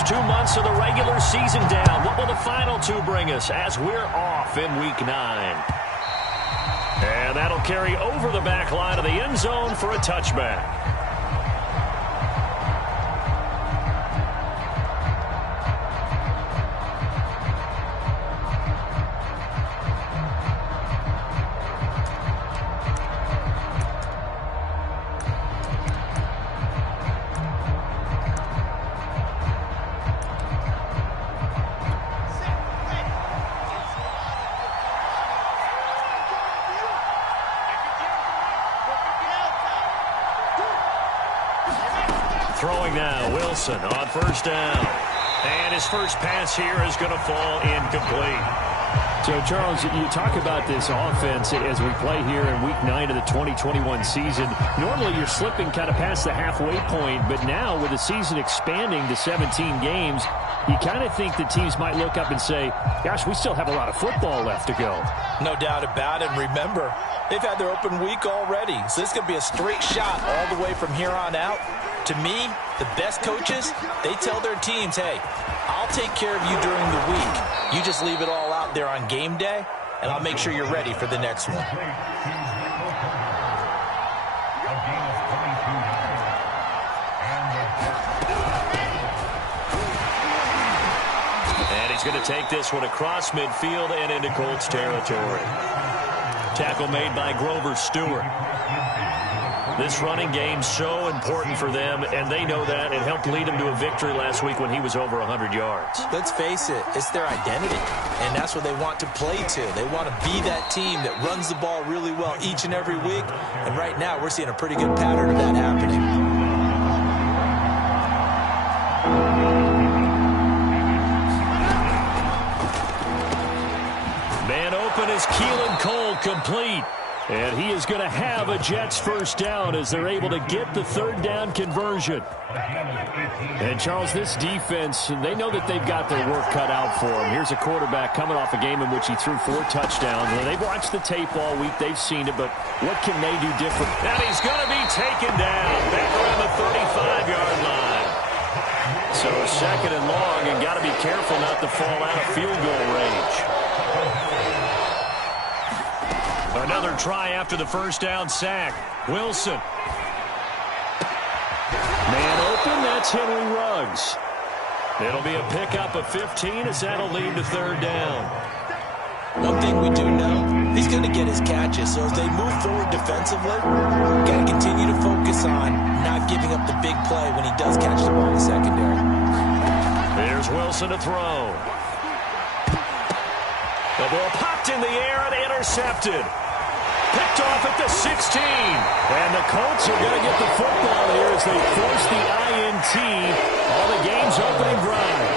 first 2 months of the regular season down. What will the final two bring us as we're off in Week 9? And that'll carry over the back line of the end zone for a touchback. Throwing now, Wilson on first down. And his first pass here is going to fall incomplete. So, Charles, you talk about this offense as we play here in Week 9 of the 2021 season. Normally, you're slipping kind of past the halfway point, but now with the season expanding to 17 games, you kind of think the teams might look up and say, gosh, we still have a lot of football left to go. No doubt about it. And remember, they've had their open week already, so this could be a straight shot all the way from here on out. To me, the best coaches, they tell their teams, hey, I'll take care of you during the week. You just leave it all out there on game day, and I'll make sure you're ready for the next one. And he's going to take this one across midfield and into Colts territory. Tackle made by Grover Stewart. This running game's so important for them, and they know that. It helped lead them to a victory last week when he was over 100 yards. Let's face it, it's their identity, and that's what they want to play to. They want to be that team that runs the ball really well each and every week, and right now we're seeing a pretty good pattern of that happening. Man open is Keelan Cole, complete. And he is going to have a Jets first down as they're able to get the third down conversion. And, Charles, this defense, they know that they've got their work cut out for them. Here's a quarterback coming off a game in which he threw 4 touchdowns. And they've watched the tape all week. They've seen it, but what can they do different? And he's going to be taken down back around the 35-yard line. So second and long, and got to be careful not to fall out of field goal range. Another try after the first down sack. Wilson. Man open, that's Henry Ruggs. It'll be a pickup of 15 as that'll lead to third down. One thing we do know, he's going to get his catches. So as they move forward defensively, got to continue to focus on not giving up the big play when he does catch the ball in the secondary. There's Wilson to throw. The ball popped in the air and intercepted. Picked off at the 16. And the Colts are going to get the football here as they force the INT on the game's opening drive.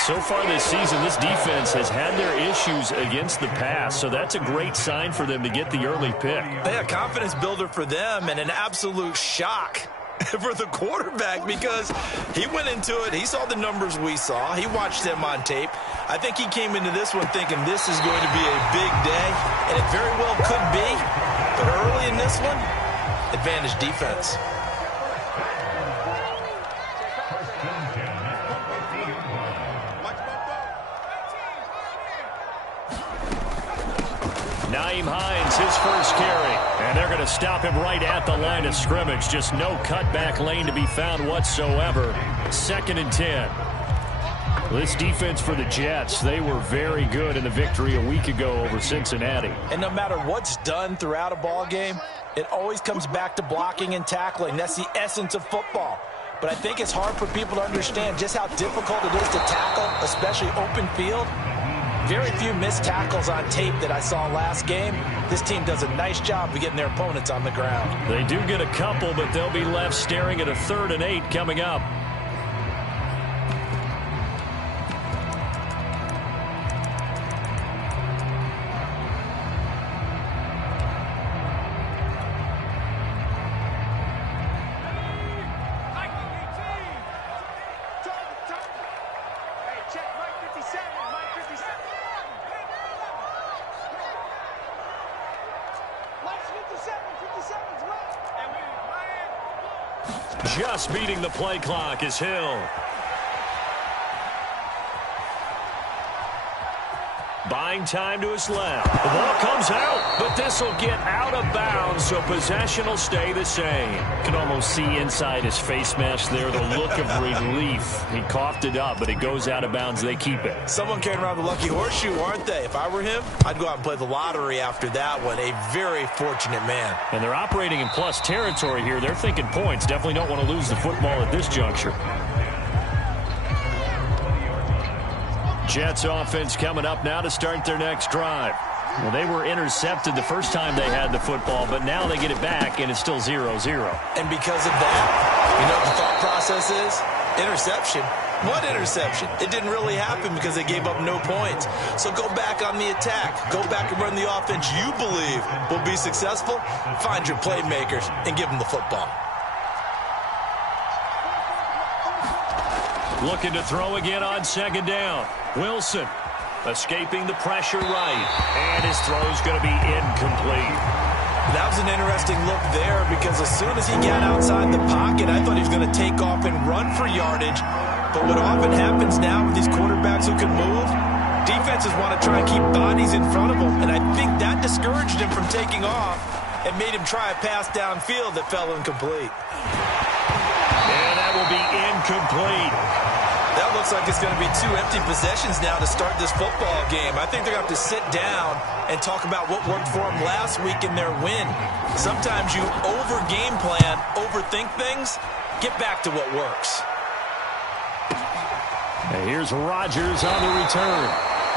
So far this season, this defense has had their issues against the pass, so that's a great sign for them to get the early pick. Yeah, confidence builder for them and an absolute shock for the quarterback because he went into it. He saw the numbers we saw. He watched them on tape. I think he came into this one thinking this is going to be a big day, and it very well could be. But early in this one, advantage defense. Nyheim Hines, his first carry. And they're going to stop him right at the line of scrimmage. Just no cutback lane to be found whatsoever. 2nd and 10. This defense for the Jets, they were very good in the victory a week ago over Cincinnati. And no matter what's done throughout a ball game, it always comes back to blocking and tackling. That's the essence of football. But I think it's hard for people to understand just how difficult it is to tackle, especially open field. Very few missed tackles on tape that I saw last game. This team does a nice job of getting their opponents on the ground. They do get a couple, but they'll be left staring at a 3rd and 8 coming up. Just beating the play clock is Hill. Buying time to his left. The ball comes out, but this will get out of bounds, so possession will stay the same. You can almost see inside his face mask there the look of relief. He coughed it up, but it goes out of bounds. They keep it. Someone carrying around the lucky horseshoe, aren't they? If I were him, I'd go out and play the lottery after that one. A very fortunate man. And they're operating in plus territory here. They're thinking points. Definitely don't want to lose the football at this juncture. Jets offense coming up now to start their next drive. Well, they were intercepted the first time they had the football, but now they get it back, and it's still 0-0. And because of that, you know what the thought process is? Interception. What interception? It didn't really happen because they gave up no points. So go back on the attack. Go back and run the offense you believe will be successful. Find your playmakers and give them the football. Looking to throw again on second down. Wilson escaping the pressure right. And his throw's going to be incomplete. That was an interesting look there because as soon as he got outside the pocket, I thought he was going to take off and run for yardage. But what often happens now with these quarterbacks who can move, defenses want to try and keep bodies in front of them. And I think that discouraged him from taking off and made him try a pass downfield that fell incomplete. And that will be incomplete. That looks like it's going to be 2 empty possessions now to start this football game. I think they're going to have to sit down and talk about what worked for them last week in their win. Sometimes you over-game plan, overthink things. Get back to what works. And here's Rodgers on the return.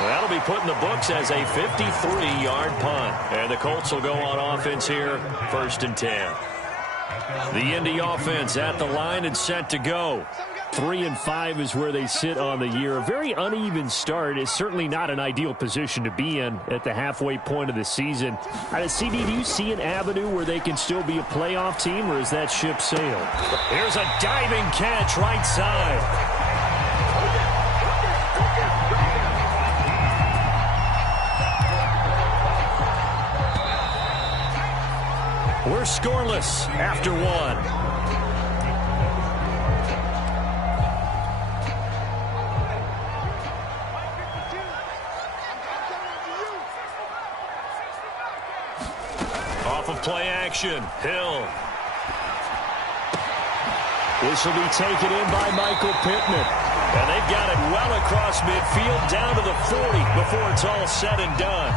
That'll be put in the books as a 53-yard punt. And the Colts will go on offense here, 1st and 10. The Indy offense at the line and set to go. 3-5 is where they sit on the year. A very uneven start is certainly not an ideal position to be in at the halfway point of the season. CD, do you see an avenue where they can still be a playoff team, or is that ship sailed? Here's a diving catch right side. We're scoreless after one. Off of play action, Hill. This will be taken in by Michael Pittman. And they've got it well across midfield down to the 40 before it's all said and done.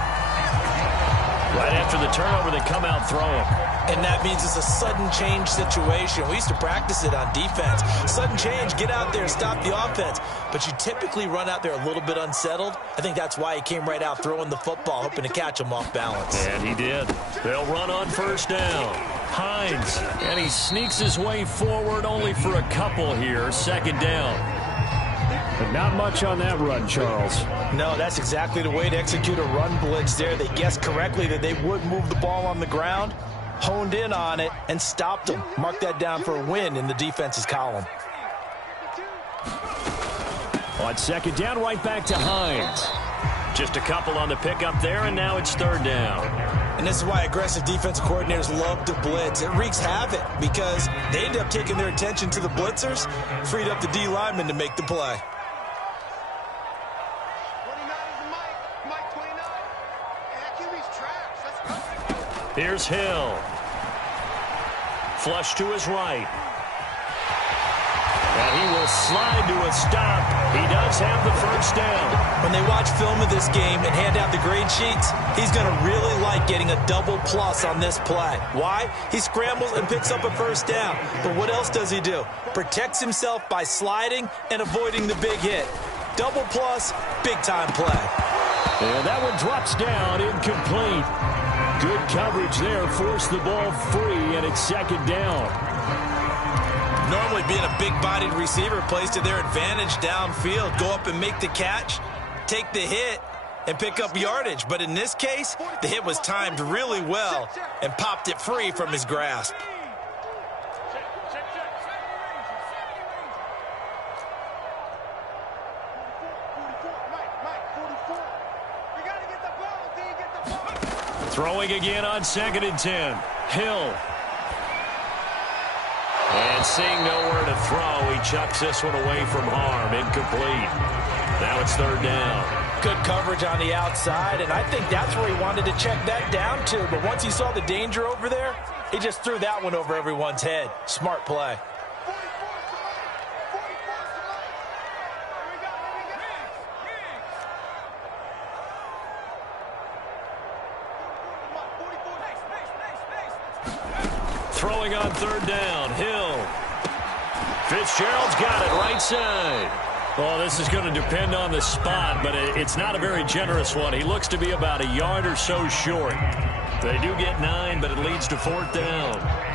Right after the turnover, they come out throwing. And that means it's a sudden change situation. We used to practice it on defense. Sudden change, get out there, stop the offense. But you typically run out there a little bit unsettled. I think that's why he came right out throwing the football, hoping to catch him off balance. And he did. They'll run on 1st down. Hines, and he sneaks his way forward only for a couple here. 2nd down. But not much on that run, Charles. No, that's exactly the way to execute a run blitz there. They guessed correctly that they would move the ball on the ground, honed in on it, and stopped them. Mark that down for a win in the defense's column. On 2nd down, right back to Hines. Just a couple on the pickup there, and now it's 3rd down. And this is why aggressive defensive coordinators love to blitz. It wreaks havoc because they end up taking their attention to the blitzers, freed up the D lineman to make the play. Here's Hill. Flush to his right. And he will slide to a stop. He does have the 1st down. When they watch film of this game and hand out the grade sheets, he's going to really like getting a double plus on this play. Why? He scrambles and picks up a 1st down. But what else does he do? Protects himself by sliding and avoiding the big hit. Double plus, big-time play. And that one drops down, incomplete. Good coverage there, forced the ball free, and it's 2nd down. Normally being a big-bodied receiver plays to their advantage downfield. Go up and make the catch, take the hit, and pick up yardage. But in this case, the hit was timed really well and popped it free from his grasp. Throwing again on 2nd and 10. Hill. And seeing nowhere to throw, he chucks this one away from harm. Incomplete. Now it's 3rd down. Good coverage on the outside, and I think that's where he wanted to check that down to. But once he saw the danger over there, he just threw that one over everyone's head. Smart play. Throwing on third down, Hill. Fitzgerald's got it right side. Well, this is going to depend on the spot, but it's not a very generous one. He looks to be about a yard or so short. They do get 9, but it leads to 4th down.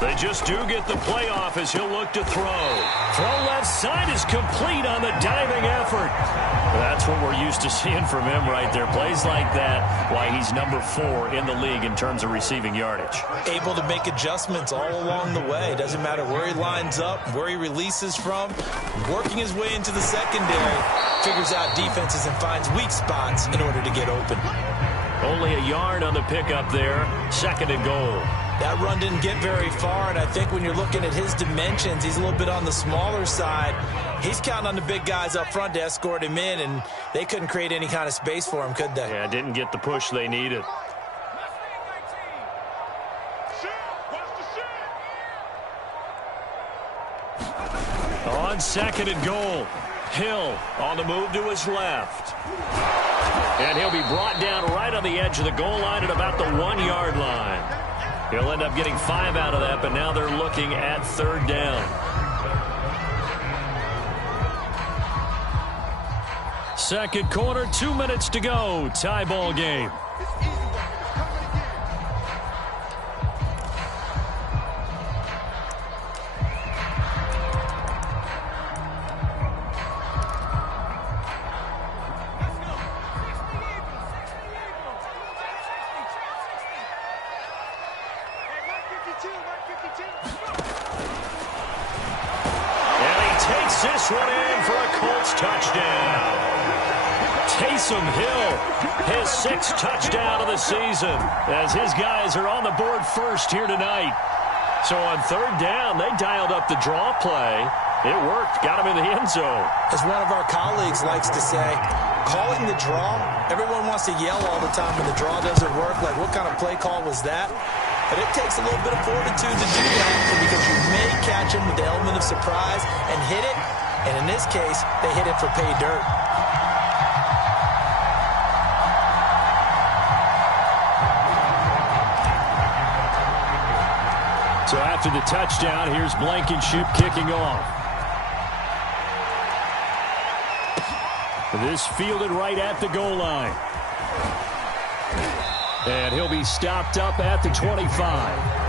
They just do get the playoff as he'll look to throw. Throw left side is complete on the diving effort. That's what we're used to seeing from him right there. Plays like that, why he's number 4 in the league in terms of receiving yardage. Able to make adjustments all along the way. Doesn't matter where he lines up, where he releases from. Working his way into the secondary. Figures out defenses and finds weak spots in order to get open. Only a yard on the pickup there. 2nd and goal. That run didn't get very far, and I think when you're looking at his dimensions, he's a little bit on the smaller side. He's counting on the big guys up front to escort him in, and they couldn't create any kind of space for him, could they? Yeah, didn't get the push they needed. On 2nd and goal, Hill on the move to his left. And he'll be brought down right on the edge of the goal line at about the 1-yard line. He'll end up getting 5 out of that, but now they're looking at 3rd down. Second quarter, 2 minutes to go. Tie ball game. This one in for a Colts touchdown. Taysom Hill, his 6th touchdown of the season, as his guys are on the board first here tonight. So on 3rd down, they dialed up the draw play. It worked, got him in the end zone. As one of our colleagues likes to say, calling the draw, everyone wants to yell all the time when the draw doesn't work, like what kind of play call was that? But it takes a little bit of fortitude to do that because you may catch him with the element of surprise and hit it. And in this case, they hit it for pay dirt. So after the touchdown, here's Blankenship kicking off. This fielded right at the goal line. And he'll be stopped up at the 25.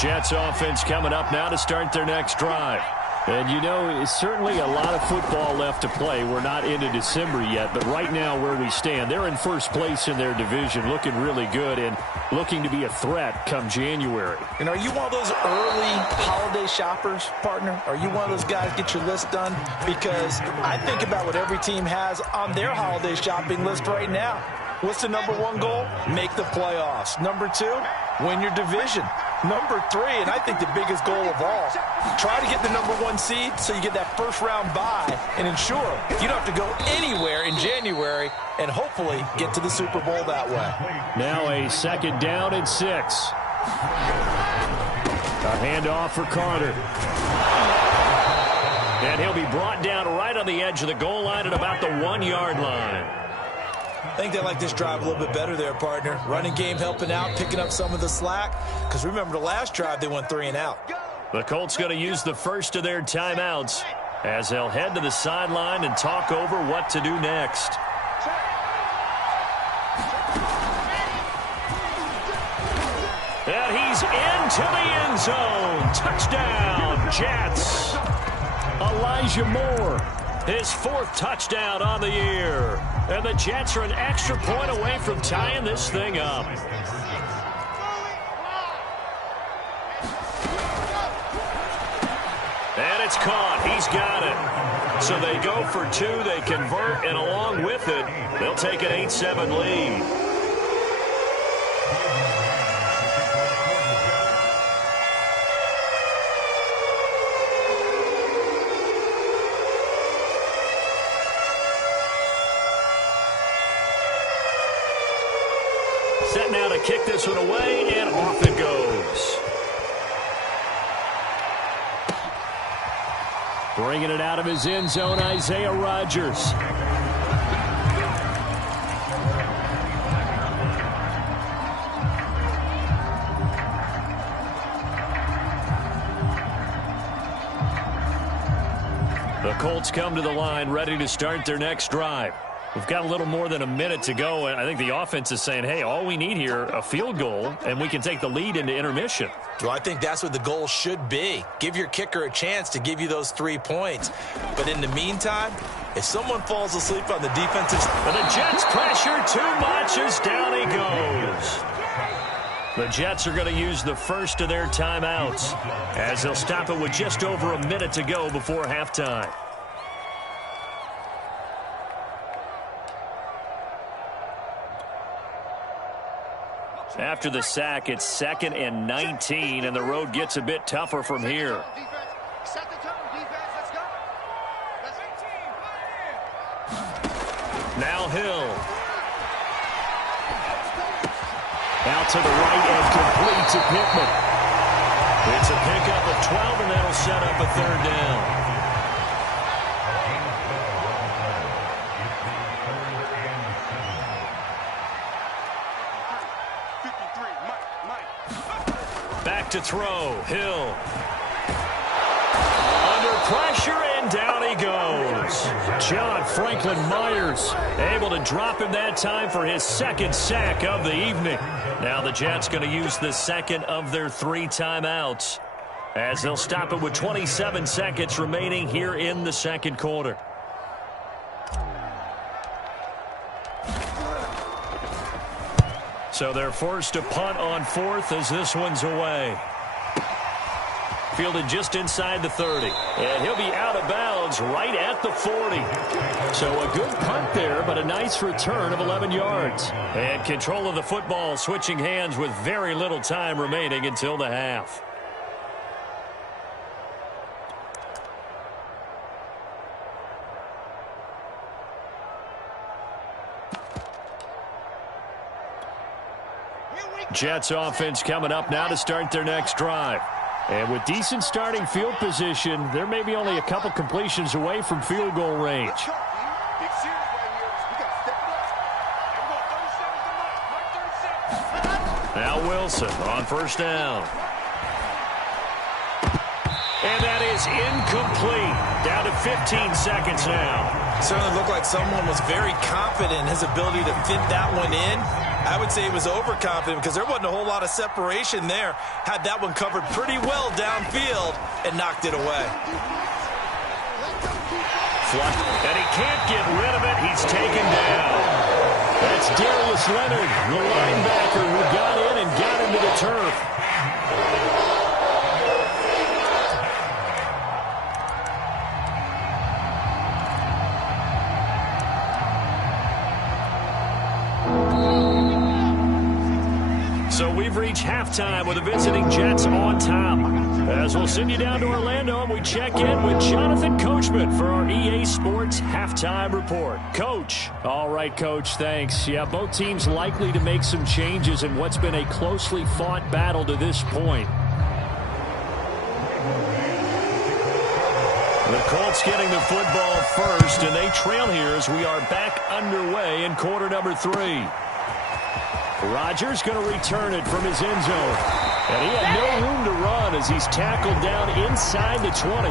Jets offense coming up now to start their next drive. And, you know, it's certainly a lot of football left to play. We're not into December yet, but right now where we stand, they're in first place in their division, looking really good and looking to be a threat come January. And are you one of those early holiday shoppers, partner? Are you one of those guys get your list done? Because I think about what every team has on their holiday shopping list right now. What's the number 1 goal? Make the playoffs. Number 2, win your division. Number 3, and I think the biggest goal of all, try to get the number 1 seed so you get that first-round bye and ensure you don't have to go anywhere in January and hopefully get to the Super Bowl that way. Now a 2nd down and 6. A handoff for Carter. And he'll be brought down right on the edge of the goal line at about the 1-yard line. I think they like this drive a little bit better there, partner. Running game helping out, picking up some of the slack. Because remember, the last drive, they went 3 and out. The Colts going to use the first of their timeouts as they'll head to the sideline and talk over what to do next. And he's into the end zone. Touchdown, Jets. Elijah Moore, his 4th touchdown on the year. And the Jets are an extra point away from tying this thing up. It's caught. He's got it. So they go for two. They convert, and along with it, they'll take an 8-7 lead. Set now to kick this one away, and off it goes. Bringing it out of his end zone, Isaiah Rodgers. The Colts come to the line, ready to start their next drive. We've got a little more than a minute to go, and I think the offense is saying, hey, all we need here, a field goal, and we can take the lead into intermission. Well, I think that's what the goal should be. Give your kicker a chance to give you those 3 points. But in the meantime, if someone falls asleep on the defensive... And the Jets pressure too much as down he goes. The Jets are going to use the first of their timeouts as they'll stop it with just over a minute to go before halftime. After the sack, it's 2nd and 19, and the road gets a bit tougher from here. Now Hill. Out to the right and complete to Pittman. It's a pickup of 12, and that'll set up a 3rd down. Back to throw. Hill. Under pressure, and down he goes. John Franklin Myers able to drop him that time for his 2nd sack of the evening. Now the Jets going to use the 2nd of their 3 timeouts as they'll stop it with 27 seconds remaining here in the 2nd quarter. So they're forced to punt on 4th as this one's away. Fielded just inside the 30. And he'll be out of bounds right at the 40. So a good punt there, but a nice return of 11 yards. And control of the football switching hands with very little time remaining until the half. Jets offense coming up now to start their next drive. And with decent starting field position, there may be only a couple completions away from field goal range. Now Wilson on 1st down. And that is incomplete. Down to 15 seconds now. Certainly looked like someone was very confident in his ability to fit that one in. I would say he was overconfident because there wasn't a whole lot of separation there. Had that one covered pretty well downfield and knocked it away. And he can't get rid of it. He's taken down. That's Darius Leonard, the linebacker who got in and got into the turf. So we've reached halftime with the visiting Jets on top. As we'll send you down to Orlando, and we check in with Jonathan Coachman for our EA Sports Halftime Report. Coach. All right, Coach, thanks. Yeah, both teams likely to make some changes in what's been a closely fought battle to this point. The Colts getting the football first, and they trail here as we are back underway in quarter number 3. Rodgers going to return it from his end zone. And he had no room to run as he's tackled down inside the 20.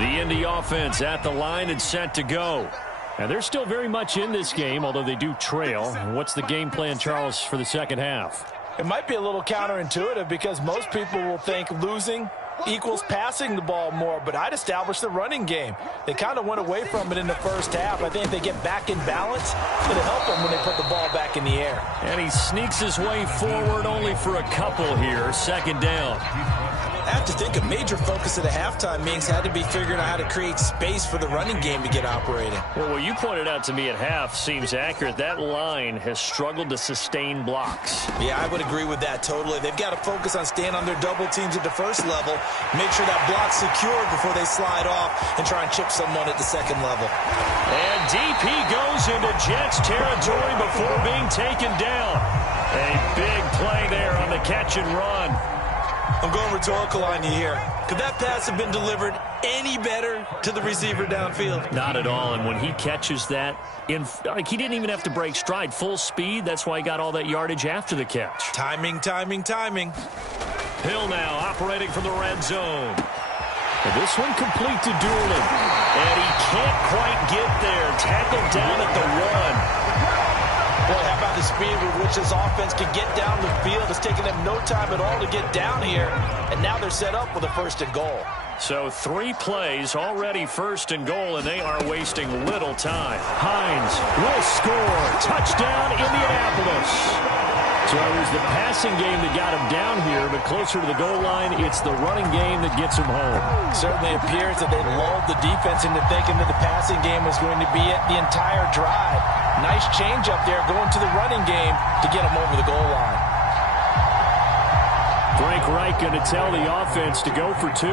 The Indy offense at the line and set to go. And they're still very much in this game, although they do trail. What's the game plan, Charles, for the second half? It might be a little counterintuitive because most people will think losing equals passing the ball more, but I'd establish the running game. They kind of went away from it in the first half. I think if they get back in balance, it'll help them when they put the ball back in the air. And he sneaks his way forward only for a couple here. Second down. I have to think a major focus of the halftime meetings had to be figuring out how to create space for the running game to get operating. Well, what you pointed out to me at half seems accurate. That line has struggled to sustain blocks. Yeah, I would agree with that totally. They've got to focus on staying on their double teams at the first level, make sure that block's secured before they slide off and try and chip someone at the second level. And DP goes into Jets territory before being taken down. A big play there on the catch and run. I'm going rhetorical on you here. Could that pass have been delivered any better to the receiver downfield? Not at all, and when he catches that, he didn't even have to break stride. Full speed, that's why he got all that yardage after the catch. Timing, timing, timing. Hill now operating from the red zone. And this one complete to Doolin. And he can't quite get there. Tackled down at the 1. Boy, how about the speed with which this offense can get down the field? It's taken them no time at all to get down here, and now they're set up with a 1st and goal. So 3 plays, already 1st and goal, and they are wasting little time. Hines will score. Touchdown, Indianapolis. So it was the passing game that got him down here, but closer to the goal line, it's the running game that gets him home. Certainly appears that they lulled the defense into thinking that the passing game was going to be it the entire drive. Nice change up there going to the running game to get him over the goal line. Frank Reich going to tell the offense to go for 2.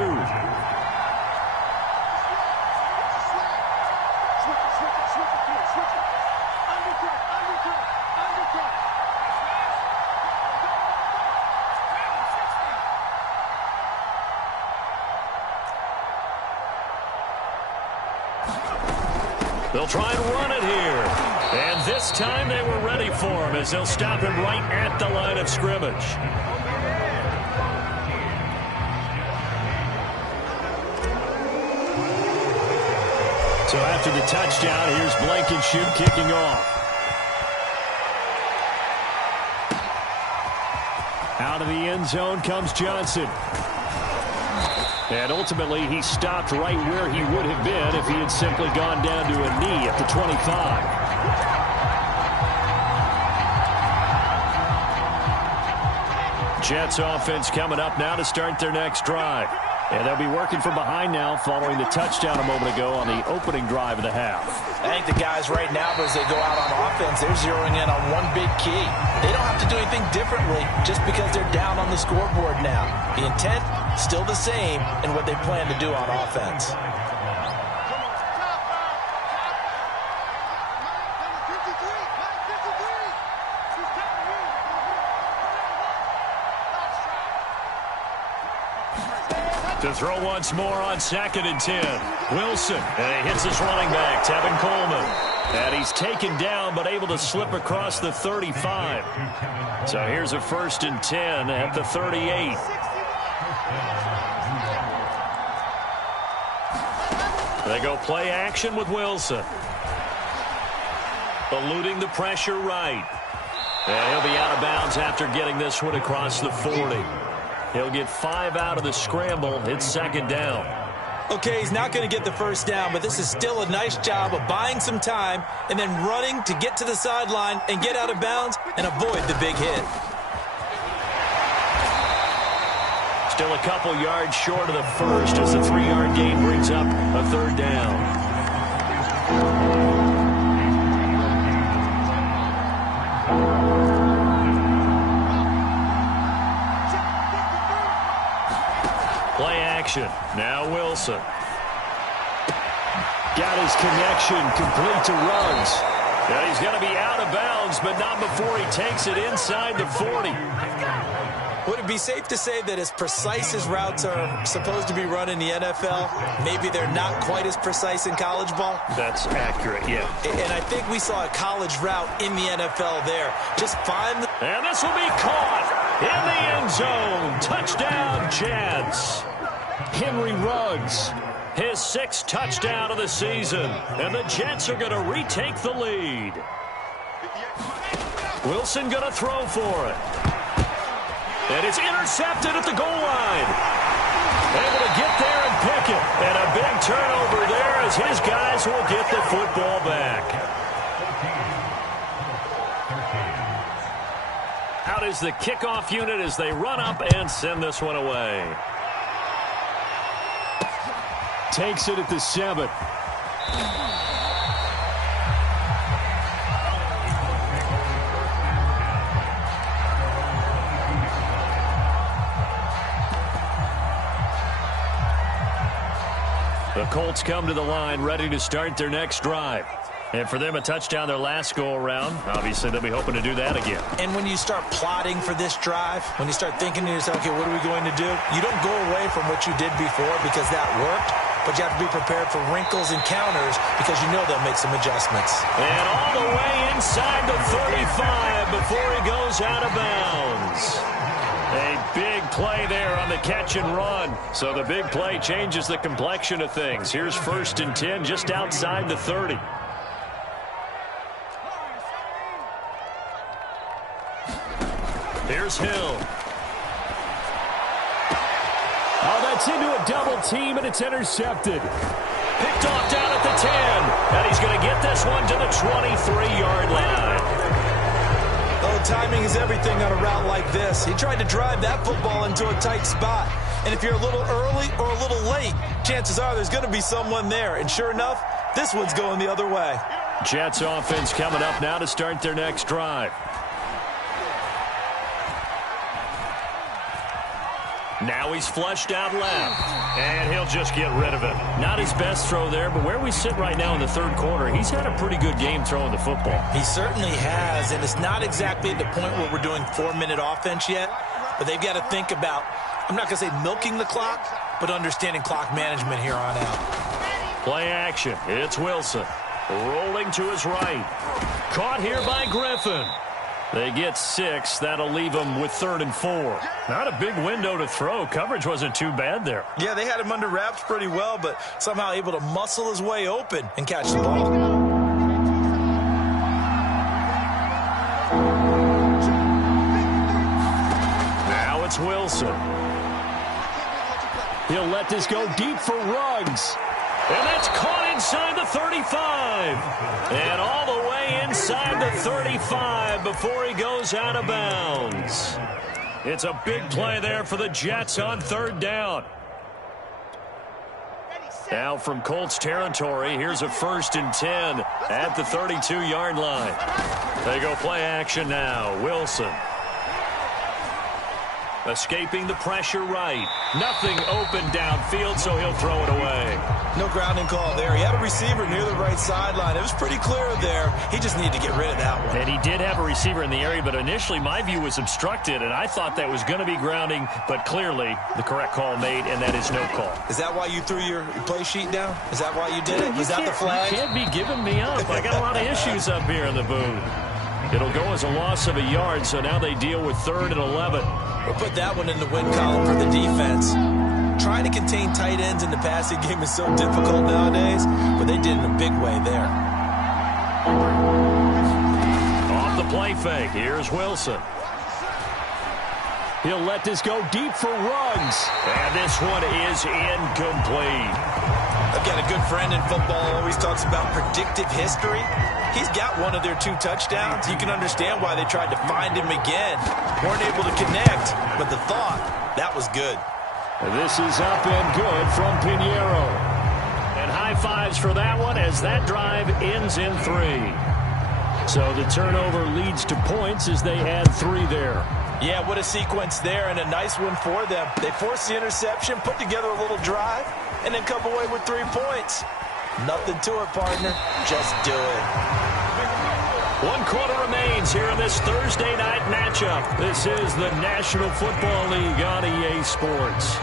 They'll try and run it here. And this time they were ready for him as they'll stop him right at the line of scrimmage. So after the touchdown, here's Blankenship kicking off. Out of the end zone comes Johnson. And ultimately, he stopped right where he would have been if he had simply gone down to a knee at the 25. Jets offense coming up now to start their next drive. And they'll be working from behind now following the touchdown a moment ago on the opening drive of the half. I think the guys right now, as they go out on offense, they're zeroing in on one big key. They don't have to do anything differently just because they're down on the scoreboard now. The intent, still the same in what they plan to do on offense. To throw once more on 2nd and 10. Wilson, and he hits his running back, Tevin Coleman. And he's taken down, but able to slip across the 35. So here's a 1st and 10 at the 38. They go play action with Wilson. Eluding the pressure right. And he'll be out of bounds after getting this one across the 40. He'll get 5 out of the scramble. It's 2nd down. Okay, he's not going to get the 1st down, but this is still a nice job of buying some time and then running to get to the sideline and get out of bounds and avoid the big hit. Still a couple yards short of the 1st as the 3-yard gain brings up a 3rd down. Play action. Now Wilson. Got his connection complete to Ruggs. And he's going to be out of bounds, but not before he takes it inside the 40. Would it be safe to say that as precise as routes are supposed to be run in the NFL, maybe they're not quite as precise in college ball? That's accurate, yeah. And I think we saw a college route in the NFL there. Just find the... And this will be caught in the end zone. Touchdown, Jets. Henry Ruggs, his 6th touchdown of the season. And the Jets are going to retake the lead. Wilson going to throw for it. And it's intercepted at the goal line. Able to get there and pick it. And a big turnover there as his guys will get the football back. Out is the kickoff unit as they run up and send this one away. Takes it at the 7. The Colts come to the line ready to start their next drive. And for them, a touchdown their last go-around. Obviously, they'll be hoping to do that again. And when you start plotting for this drive, when you start thinking to yourself, okay, what are we going to do? You don't go away from what you did before because that worked, but you have to be prepared for wrinkles and counters because you know they'll make some adjustments. And all the way inside the 35 before he goes out of bounds. A big play there on the catch and run. So the big play changes the complexion of things. Here's 1st and 10 just outside the 30. Here's Hill. Oh, that's into a double team, and it's intercepted. Picked off down at the 10. And he's going to get this one to the 23-yard line. Oh, timing is everything on a route like this. He tried to drive that football into a tight spot. And if you're a little early or a little late, chances are there's going to be someone there. And sure enough, this one's going the other way. Jets offense coming up now to start their next drive. Now he's flushed out left, and he'll just get rid of it. Not his best throw there, but where we sit right now in the third quarter, he's had a pretty good game throwing the football. He certainly has, and it's not exactly at the point where we're doing 4-minute offense yet, but they've got to think about, I'm not going to say milking the clock, but understanding clock management here on out. Play action. It's Wilson. Rolling to his right. Caught here by Griffin. They get 6. That'll leave them with 3rd and 4. Not a big window to throw. Coverage wasn't too bad there. Yeah, they had him under wraps pretty well, but somehow able to muscle his way open and catch the ball. Now it's Wilson. He'll let this go deep for Ruggs. And that's caught inside the 35. And all the way inside the 35 before he goes out of bounds. It's a big play there for the Jets on 3rd down. Now from Colts territory, here's a 1st and 10 at the 32-yard line. They go play action now. Wilson. Escaping the pressure right. Nothing open downfield, so he'll throw it away. No grounding call there. He had a receiver near the right sideline. It was pretty clear there. He just needed to get rid of that one. And he did have a receiver in the area, but initially my view was obstructed, and I thought that was going to be grounding, but clearly the correct call made, and that is no call. Is that why you threw your play sheet down? Is that why you did it? Was that the flag? You can't be giving me up. I got a lot of issues up here in the booth. It'll go as a loss of a yard, so now they deal with 3rd and 11. We'll put that one in the win column for the defense. Trying to contain tight ends in the passing game is so difficult nowadays, but they did in a big way there. Off the play fake, here's Wilson. He'll let this go deep for Ruggs. And this one is incomplete. I've got a good friend in football, always talks about predictive history. He's got one of their 2 touchdowns. You can understand why they tried to find him again. Weren't able to connect, but the thought, that was good. This is up and good from Pinheiro. And high fives for that one as that drive ends in 3. So the turnover leads to points as they add 3 there. Yeah, what a sequence there, and a nice one for them. They forced the interception, put together a little drive, and then come away with 3 points. Nothing to it, partner. Just do it. 1 quarter remains here in this Thursday night matchup. This is the National Football League on EA Sports.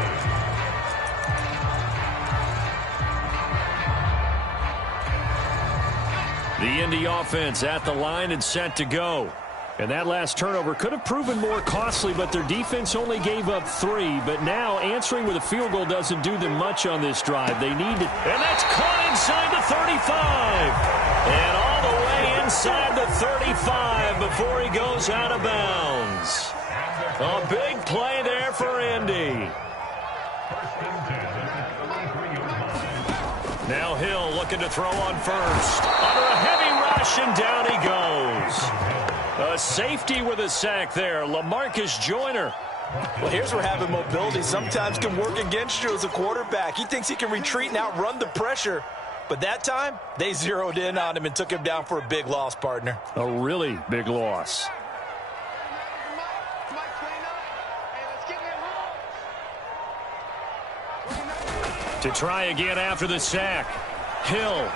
The Indy offense at the line and set to go. And that last turnover could have proven more costly, but their defense only gave up 3. But now answering with a field goal doesn't do them much on this drive. They need to. And that's caught inside the 35. And all the way inside the 35 before he goes out of bounds. A big play there for Indy. Now Hill looking to throw on first. Under a heavy rush, and down he goes. A safety with a sack there, LaMarcus Joyner. Well, here's where having mobility sometimes can work against you as a quarterback. He thinks he can retreat and outrun the pressure. But that time, they zeroed in on him and took him down for a big loss, partner. A really big loss. To try again after the sack. Hill.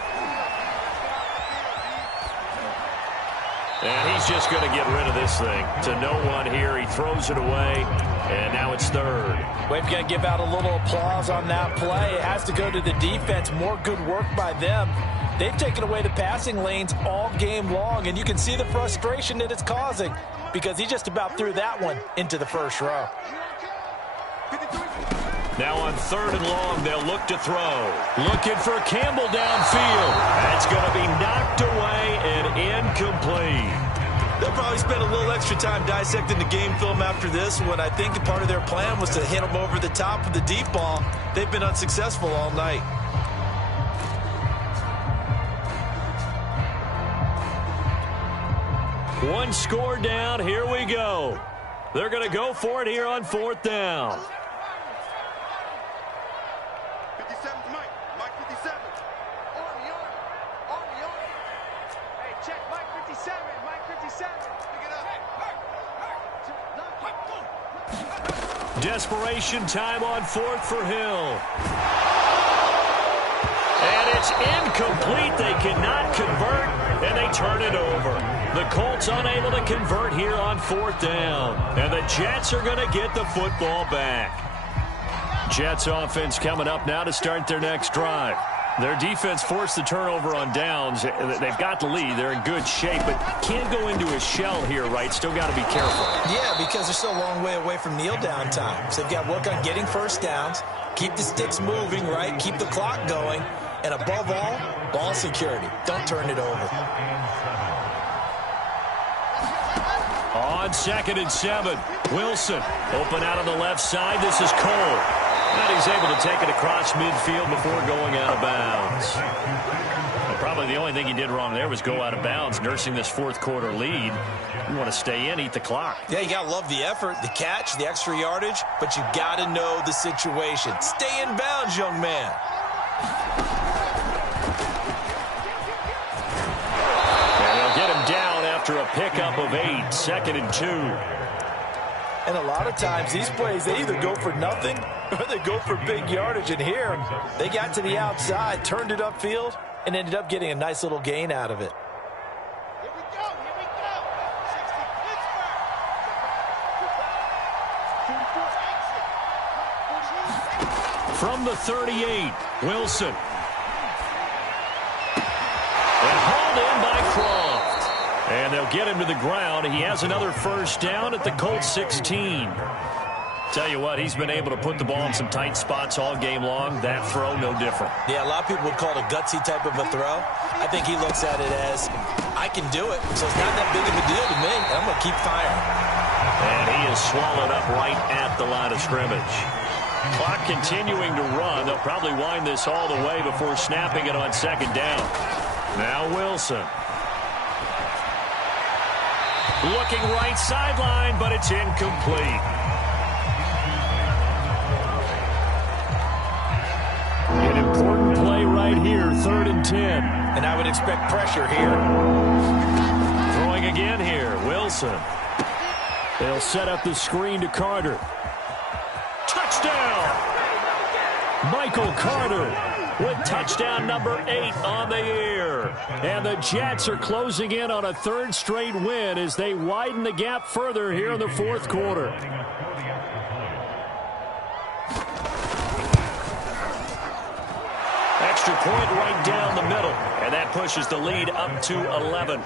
And he's just going to get rid of this thing. To no one here. He throws it away. And now it's third. We've got to give out a little applause on that play. It has to go to the defense. More good work by them. They've taken away the passing lanes all game long. And you can see the frustration that it's causing. Because he just about threw that one into the first row. Now on third and long, they'll look to throw. Looking for Campbell downfield. That's going to be knocked away and incomplete. They'll probably spend a little extra time dissecting the game film after this one. I think part of their plan was to hit him over the top of the deep ball. They've been unsuccessful all night. One score down. Here we go. They're going to go for it here on fourth down. Desperation time on fourth for Hill. And it's incomplete. They cannot convert, and they turn it over. The Colts unable to convert here on fourth down. And the Jets are going to get the football back. Jets offense coming up now to start their next drive. Their defense forced the turnover on downs. They've got the lead. They're in good shape, but can't go into a shell here, right? Still got to be careful. Yeah, because they're still a long way away from kneel down time. So they've got to work on getting first downs, keep the sticks moving, right? Keep the clock going. And above all, ball security. Don't turn it over. On 2nd and 7, Wilson open out on the left side. This is Cole. And he's able to take it across midfield before going out of bounds. And probably the only thing he did wrong there was go out of bounds, nursing this fourth quarter lead. You want to stay in, eat the clock. Yeah, you got to love the effort, the catch, the extra yardage, but you got to know the situation. Stay in bounds, young man. And they'll get him down after a pickup of 8, 2nd and 2. And a lot of times, these plays, they either go for nothing or they go for big yardage. And here, they got to the outside, turned it upfield, and ended up getting a nice little gain out of it. Here we go, here we go. 60 Pittsburgh. From the 38, Wilson. And hauled in by Croft. And they'll get him to the ground. He has another first down at the Colts 16. Tell you what, he's been able to put the ball in some tight spots all game long. That throw, no different. Yeah, a lot of people would call it a gutsy type of a throw. I think he looks at it as, I can do it, so it's not that big of a deal to me. I'm going to keep firing. And he is swallowed up right at the line of scrimmage. Clock continuing to run. They'll probably wind this all the way before snapping it on 2nd down. Now Wilson. Looking right sideline, but it's incomplete. An important play right here, 3rd and 10. And I would expect pressure here. Throwing again here, Wilson. They'll set up the screen to Carter. Touchdown! Michael Carter with touchdown number 8 on the year. And the Jets are closing in on a 3rd straight win as they widen the gap further here in the 4th quarter. Extra point right down the middle. And that pushes the lead up to 11.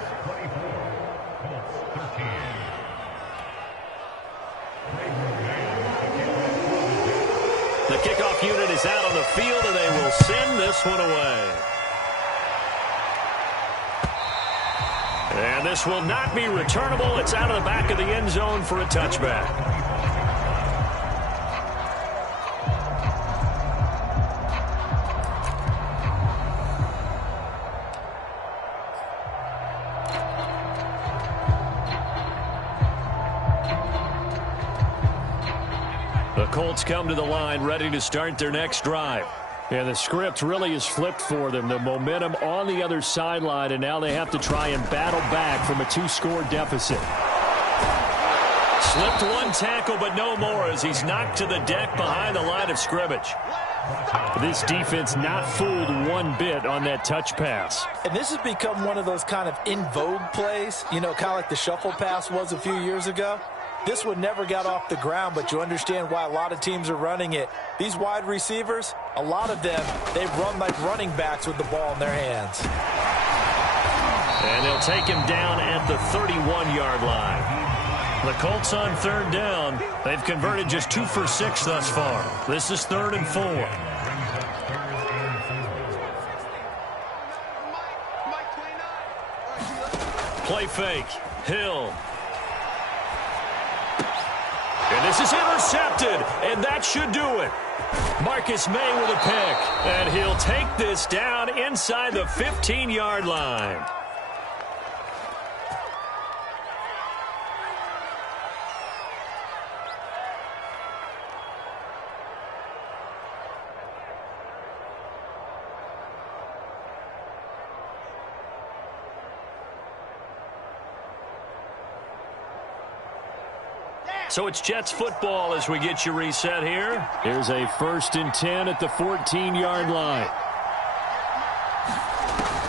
The kickoff unit is out on the field, and they will send this one away. And this will not be returnable. It's out of the back of the end zone for a touchback. The Colts come to the line ready to start their next drive. And the script really is flipped for them. The momentum on the other sideline, and now they have to try and battle back from a 2-score deficit. Slipped one tackle, but no more as he's knocked to the deck behind the line of scrimmage. This defense not fooled one bit on that touch pass. And this has become one of those kind of in vogue plays, you know, kind of like the shuffle pass was a few years ago. This one never got off the ground, but you understand why a lot of teams are running it. These wide receivers, a lot of them, they run like running backs with the ball in their hands. And they'll take him down at the 31-yard line. The Colts on third down. They've converted just 2 for 6 thus far. This is 3rd and 4. Play fake. Hill. And this is intercepted, and that should do it. Marcus May with a pick, and he'll take this down inside the 15-yard line. So it's Jets football as we get you reset here. Here's a 1st and 10 at the 14-yard line.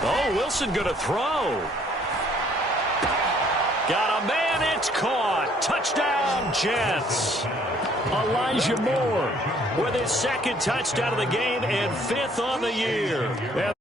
Oh, Wilson going to throw. Got a man, it's caught. Touchdown, Jets. Elijah Moore with his 2nd touchdown of the game and 5th on the year.